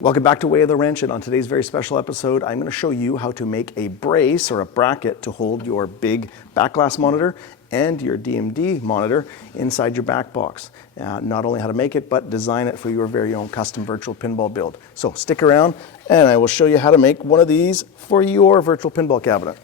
Welcome back to Way of the Wrench, and on today's very special episode, I'm going to show you how to make a brace or a bracket to hold your big back glass monitor and your DMD monitor inside your back box. Not only how to make it, but design it for your very own custom virtual pinball build. So stick around and I will show you how to make one of these for your virtual pinball cabinet.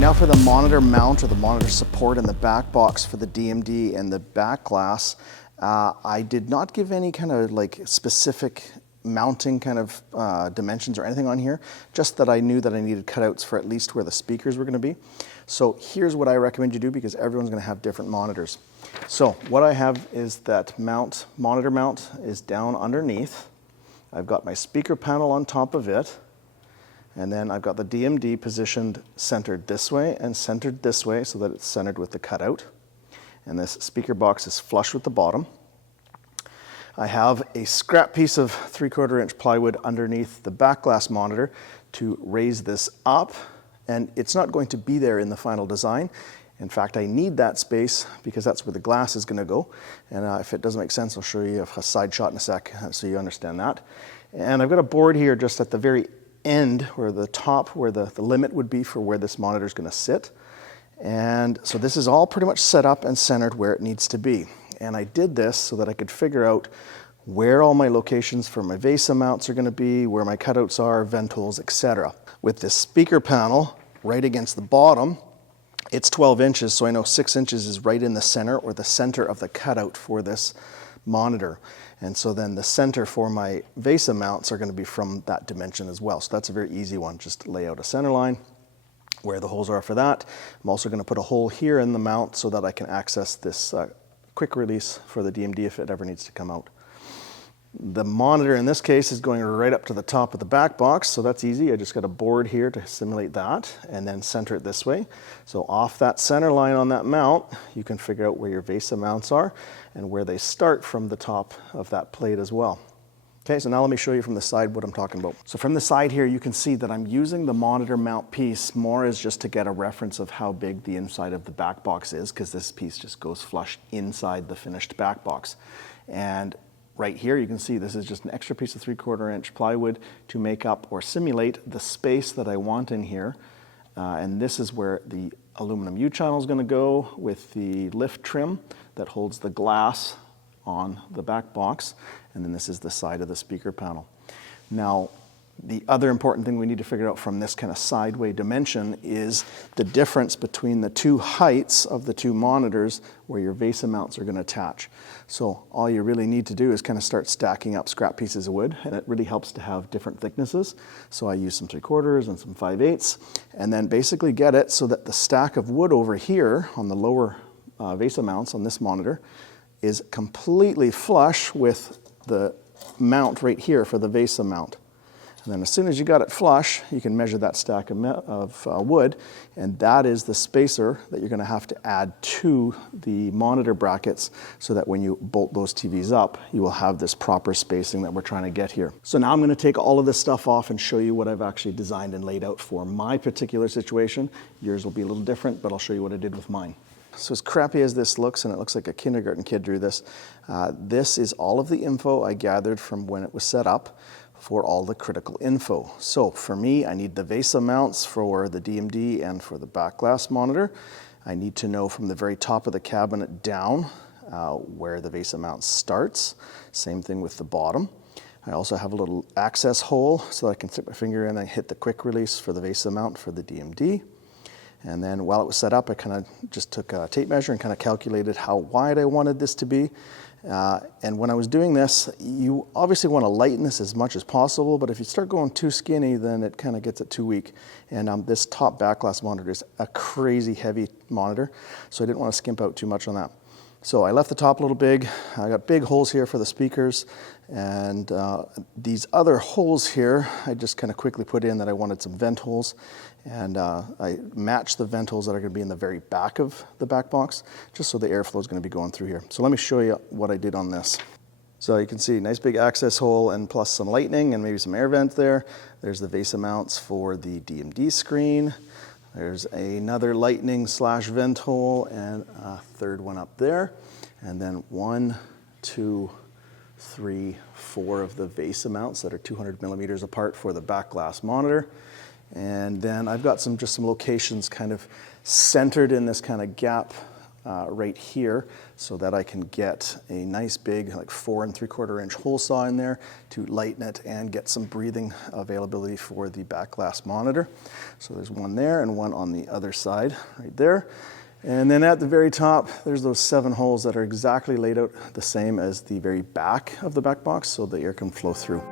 Now for the monitor mount or the monitor support in the back box for the DMD and the back glass, I did not give any kind of like specific mounting kind of dimensions or anything on here, just that I knew that I needed cutouts for at least where the speakers were going to be. So here's what I recommend you do, because everyone's going to have different monitors. So what I have is that monitor mount is down underneath. I've got my speaker panel on top of it. And then I've got the DMD positioned centered this way and centered this way so that it's centered with the cutout. And this speaker box is flush with the bottom. I have a scrap piece of 3/4 inch plywood underneath the back glass monitor to raise this up. And it's not going to be there in the final design. In fact, I need that space because that's where the glass is going to go. And if it doesn't make sense, I'll show you a side shot in a sec so you understand that. And I've got a board here just at the very end, where the top, where the limit would be for where this monitor is going to sit. And so this is all pretty much set up and centered where it needs to be. And I did this so that I could figure out where all my locations for my VESA mounts are going to be, where my cutouts are, vent holes, etc. With this speaker panel right against the bottom, it's 12 inches, so I know 6 inches is right in the center, or the center of the cutout for this monitor. And so then the center for my VESA mounts are going to be from that dimension as well. So that's a very easy one. Just lay out a center line where the holes are for that. I'm also going to put a hole here in the mount so that I can access this quick release for the DMD if it ever needs to come out. The monitor in this case is going right up to the top of the back box, so that's easy. I just got a board here to simulate that and then center it this way. So off that center line on that mount, you can figure out where your VESA mounts are and where they start from the top of that plate as well. Okay, so now let me show you from the side what I'm talking about. So from the side here, you can see that I'm using the monitor mount piece more as just to get a reference of how big the inside of the back box is, because this piece just goes flush inside the finished back box. And right here, you can see this is just an extra piece of 3/4 inch plywood to make up or simulate the space that I want in here. And this is where the aluminum U-channel is going to go with the lift trim that holds the glass on the back box. And then this is the side of the speaker panel. Now, the other important thing we need to figure out from this kind of sideway dimension is the difference between the two heights of the two monitors where your VESA mounts are going to attach. So all you really need to do is kind of start stacking up scrap pieces of wood, and it really helps to have different thicknesses. So I use some 3/4 and some 5/8, and then basically get it so that the stack of wood over here on the lower VESA mounts on this monitor is completely flush with the mount right here for the VESA mount. And then as soon as you got it flush, you can measure that stack of wood, and that is the spacer that you're going to have to add to the monitor brackets so that when you bolt those TVs up, you will have this proper spacing that we're trying to get here. So now I'm going to take all of this stuff off and show you what I've actually designed and laid out for my particular situation. Yours will be a little different, but I'll show you what I did with mine. So as crappy as this looks, and it looks like a kindergarten kid drew this, this is all of the info I gathered from when it was set up for all the critical info. So for me, I need the VESA mounts for the DMD and for the back glass monitor. I need to know from the very top of the cabinet down where the VESA mount starts. Same thing with the bottom. I also have a little access hole so that I can stick my finger in and hit the quick release for the VESA mount for the DMD. And then while it was set up, I kind of just took a tape measure and kind of calculated how wide I wanted this to be. And when I was doing this, you obviously want to lighten this as much as possible, but if you start going too skinny, then it kind of gets it too weak. And this top back glass monitor is a crazy heavy monitor, so I didn't want to skimp out too much on that. So I left the top a little big. I got big holes here for the speakers, and these other holes here, I just kind of quickly put in that I wanted some vent holes, and I matched the vent holes that are going to be in the very back of the back box, just so the airflow is going to be going through here. So let me show you what I did on this. So you can see nice big access hole and plus some lighting and maybe some air vent there. There's the VESA mounts for the DMD screen. There's another lightning slash vent hole and a third one up there. And then 1, 2, 3, 4 of the VESA mounts that are 200 millimeters apart for the back glass monitor. And then I've got just some locations kind of centered in this kind of gap right here, so that I can get a nice big, like 4 3/4 inch hole saw in there to lighten it and get some breathing availability for the back glass monitor. So there's one there and one on the other side right there. And then at the very top, there's those 7 holes that are exactly laid out the same as the very back of the back box, so the air can flow through.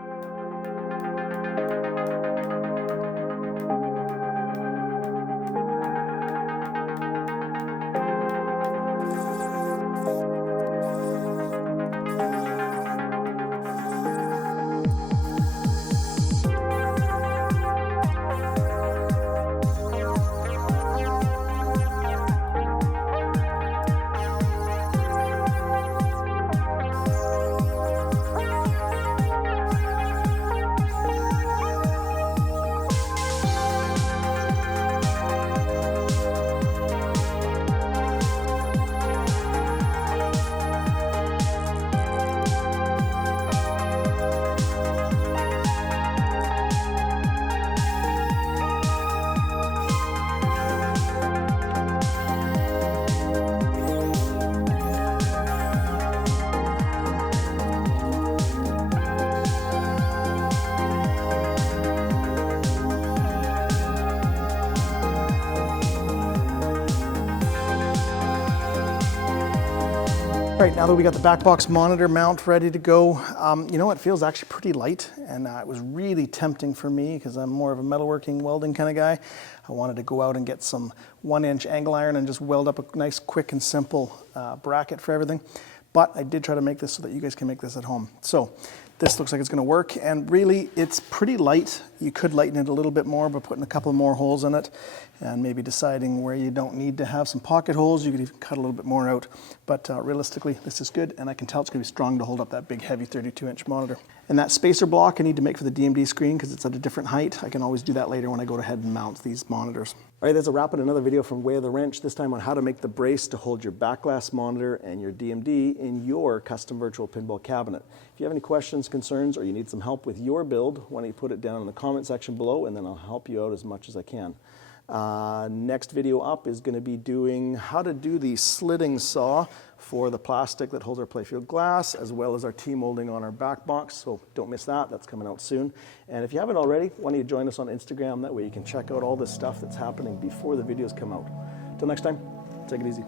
Right, now that we got the back box monitor mount ready to go, you know, it feels actually pretty light, and it was really tempting for me because I'm more of a metalworking welding kind of guy. I wanted to go out and get some 1-inch angle iron and just weld up a nice quick and simple bracket for everything. But I did try to make this so that you guys can make this at home. So this looks like it's going to work, and really it's pretty light. You could lighten it a little bit more by putting a couple more holes in it and maybe deciding where you don't need to have some pocket holes. You could even cut a little bit more out, but realistically this is good, and I can tell it's going to be strong to hold up that big heavy 32-inch monitor. And that spacer block I need to make for the DMD screen because it's at a different height. I can always do that later when I go ahead and mount these monitors. All right, that's a wrap on another video from Way of the Wrench, this time on how to make the brace to hold your back glass monitor and your DMD in your custom virtual pinball cabinet. If you have any questions, concerns, or you need some help with your build, why don't you put it down in the comment section below, and then I'll help you out as much as I can. Next video up is going to be doing how to do the slitting saw for the plastic that holds our playfield glass, as well as our T-molding on our back box, so don't miss that. That's coming out soon. And if you haven't already, why don't you join us on Instagram? That way you can check out all this stuff that's happening before the videos come out. Till next time, take it easy.